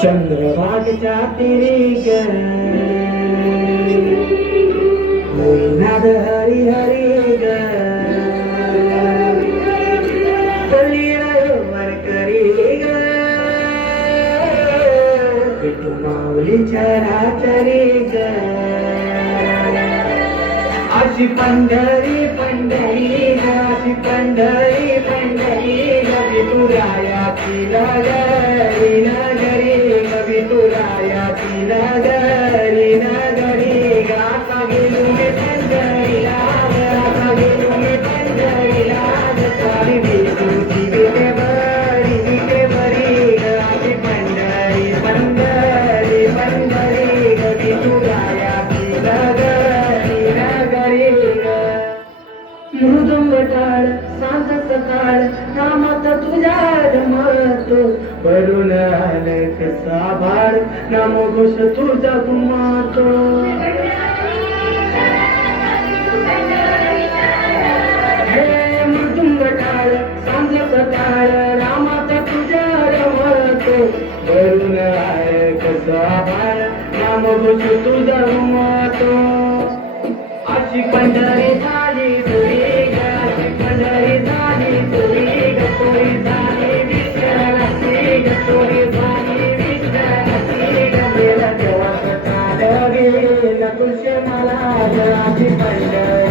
चंद्रभागेच्या तिरी ग नाद हरी हरी ग कलियावर करी ग विठू माऊलीच्या रातरी ग अशी पंढरी पंढरी ग अशी पंढरी पंढरी ग विठुरायाची नगरी नगरी ग विठुरायाची नगरी नगरी ग आता गेलो मी पंढरीला ग आता गेलो मी पंढरीला ग स्वामी विठूची विटे बरी ग अशी पंढरी पंढरी पंढरी ग विठुरायाची नगरी नगरी ग मृदुंग टाळ सांत सकाळ नामात तुझ्या रमतो वरून आलं कसा भाळ नामघोष तुझा घुमातो हे मृदुंग टाळ सांत सकाळ नामात तुझ्या रमतो वरून आलं कसा भाळ नामघोष तुझा घुमातो अशी पंढरी झाली तुरी ग अशी पंढरी झाली तुरी ग तोरी झाली विठ्ठलाची ग तोरी झाली विठ्ठलाची ग गेला देवाचं चाल गेलं तुझे मला ग अशी पंढरी